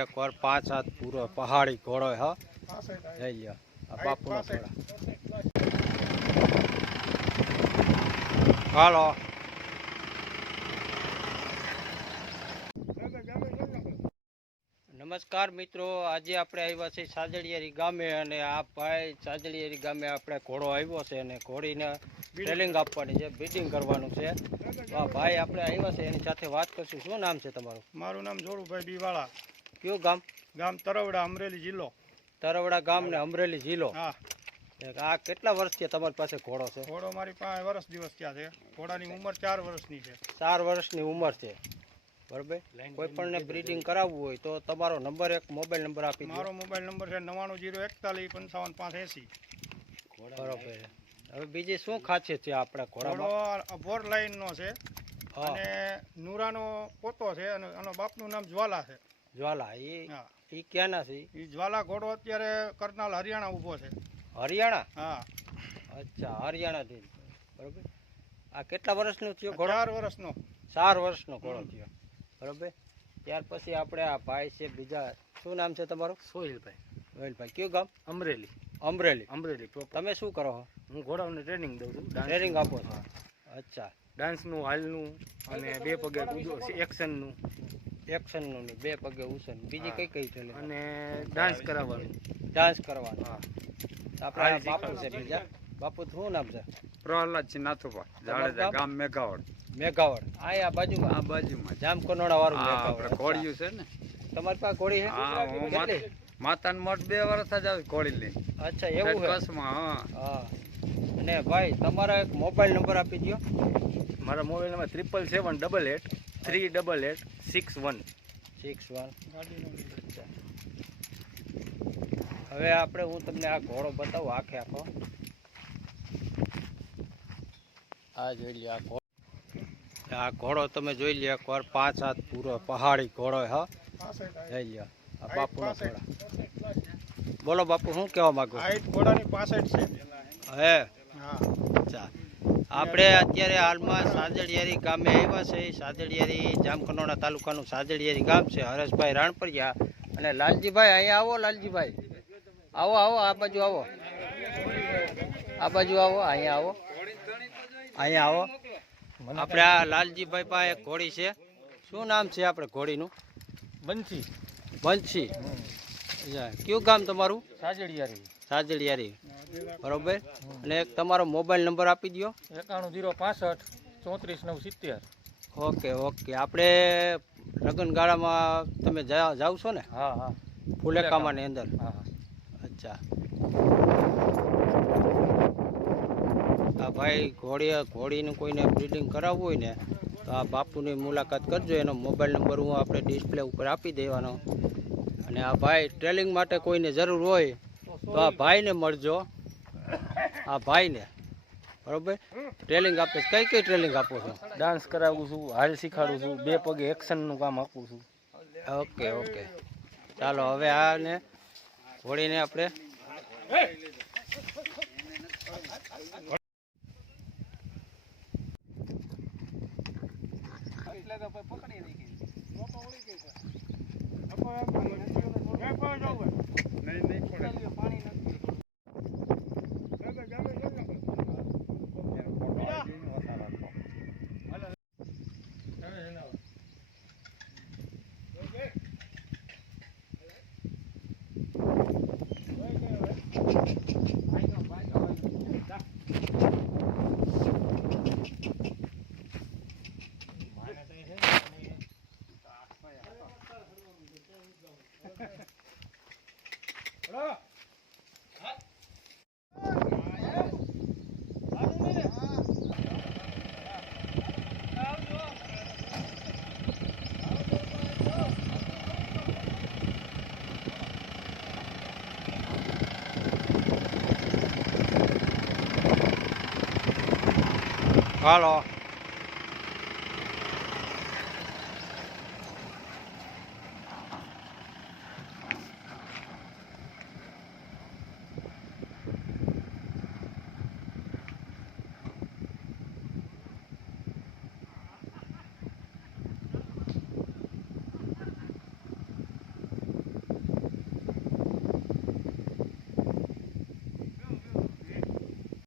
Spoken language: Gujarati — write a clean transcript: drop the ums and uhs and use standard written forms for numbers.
એક વાર 5 હાથ પૂરો પહાડી ઘોડો હા લઈ લ્યો આ બાપુનો ઘોડો હાલો નમસ્કાર મિત્રો આજે આપણે આવ્યા છે સાજળિયારી ગામે અને આ ભાઈ સાજળિયારી ગામે આપણે ઘોડો આવ્યો છે અને ઘોડીને ટ્રેનિંગ આપવાની છે બ્રીડિંગ કરવાનું છે તો આ ભાઈ આપણે આવ્યા છે એની સાથે વાત કરશું શું નામ છે તમારું? મારું નામ જોડુભાઈ બીવાળા. કયું ગામ? ગામ તરવડા, અમરેલી જિલ્લો. તરવડા ગામ ને અમરેલી જિલ્લો. હા. આ કેટલા વર્ષથી તમારી પાસે ઘોડો છે? ઘોડો મારી પાસે વર્ષ દિવસ થયા છે. ઘોડાની ઉંમર 4 વર્ષની છે. 4 વર્ષની ઉંમર છે બરાબર. કોઈ પણ બ્રીડિંગ કરાવવું હોય તો તમારો નંબર એક મોબાઈલ નંબર આપી દો. મારો મોબાઈલ નંબર છે 9901415580. બરાબર. હવે બીજી શું ખાસિયત છે આપણા ઘોડામાં? ઘોડો અભોર લાઈનનો છે અને નુરાનો પોતો છે અને આનો બાપનું નામ જ્વાલા છે. જ્વાલા એ ક્યાંના છે? એ જ્વાલા ઘોડો અત્યારે કરનાલ હરિયાણા ઊભો છે. હરિયાણા? હા. અચ્છા, હરિયાણાથી બરાબર. આ કેટલા વર્ષનો થયો ઘોડો? 4 વર્ષનો. 4 વર્ષનો ઘોડો થયો બરાબર. ત્યાર પછી આપણે આ ભાઈ છે બીજા, શું નામ છે તમારું? સોહિલભાઈ. સોહિલભાઈ. કયું ગામ? અમરેલી. અમરેલી. અમરેલી. તમે શું કરો છો? હું ઘોડાઓને ટ્રેનિંગ દઉં છું. ટ્રેનિંગ આપો છો? અચ્છા. ડાન્સનું, હાલનું અને 2 પગે કૂદો એક્શનનું. એક્શનનું ને 2 પગે ઉછન. બીજી કઈ કઈ ટ્રેનિંગ? અને ડાન્સ કરાવવાનું. ડાન્સ કરવાનો. હા. આપણે બાપુ છે બીજા. બાપુ શું નામ છે? પ્રહલાદ નાથુભા જાડેજા, ગામ મેઘાવડ. મેઘાવડ. આ બાજુમાં? આ બાજુમાં જામકનોડા વાળું આપણે મેઘાવડ. ઘોડિયું છે ને. તમારી પાસે ઘોડી છે? કેટલી? માતાનો મઠ 2 વર્ષ જ આવી ઘોડી લઈ. અચ્છા, એવું છે? કચ્છમાં. હા. અને ભાઈ તમારો એક મોબાઈલ નંબર આપી દો. મારા મોબાઈલ નંબર 777-888-388-61. 61. હવે આપણે હું તમને આ ઘોડો બતાવું આખે આખો. આ જોઈ લ્યો આ ઘોડો તમે જોઈ લ્યો એકવાર 5 હાથ પૂરો પહાડી ઘોડો હા લઈ લ્યો આ બાપુનો ઘોડો. બોલો બાપુ, શું કહેવા માંગો? હાઈટ ઘોડાની 65 છે. હે? હા. અચ્છા. આપણે અત્યારે હાલમાં સાજળિયારી ગામે આવ્યા છે. સાજળિયારી જામકનોડા તાલુકાનું સાજળિયારી ગામ છે. હરેશભાઈ રાણપરિયા અને લાલજીભાઈ અહીંયા આવો. લાલજીભાઈ આવો આવો, આ બાજુ આવો, આ બાજુ આવો, અહીંયા આવો, અહીંયા આવો. આપણે આ લાલજીભાઈ પાસે એક ઘોડી છે. શું નામ છે આપણે ઘોડીનું? બંસી. બંસી. કયું ગામ તમારું? સાજળિયારી. સાજળિયારી બરોબર. અને એક તમારો મોબાઈલ નંબર આપી દો. 91 065 34 970. Okay okay. આપણે લગ્નગાળામાં તમે જાવ છો ને? હા હા. ફુલેકામાની અંદર? હા. અચ્છા. આ ભાઈ ઘોડીનું કોઈને બ્રીડિંગ કરાવવું હોય ને તો આ બાપુની મુલાકાત કરજો. એનો મોબાઈલ નંબર હું આપણે ડિસ્પ્લે ઉપર આપી દેવાનો. અને આ ભાઈ ટ્રેનિંગ માટે કોઈને જરૂર હોય તો આ ભાઈને મળજો. આ ભાઈને બરોબર ટ્રેનિંગ આપે. કઈ કઈ ટ્રેનિંગ આપો છો? ડાન્સ કરાવું છું, હાલ શીખાડું છું, 2 પગે એક્શનનું કામ આપું છું. Okay okay. ચાલો હવે આને ઘોડીને આપણે હાલો.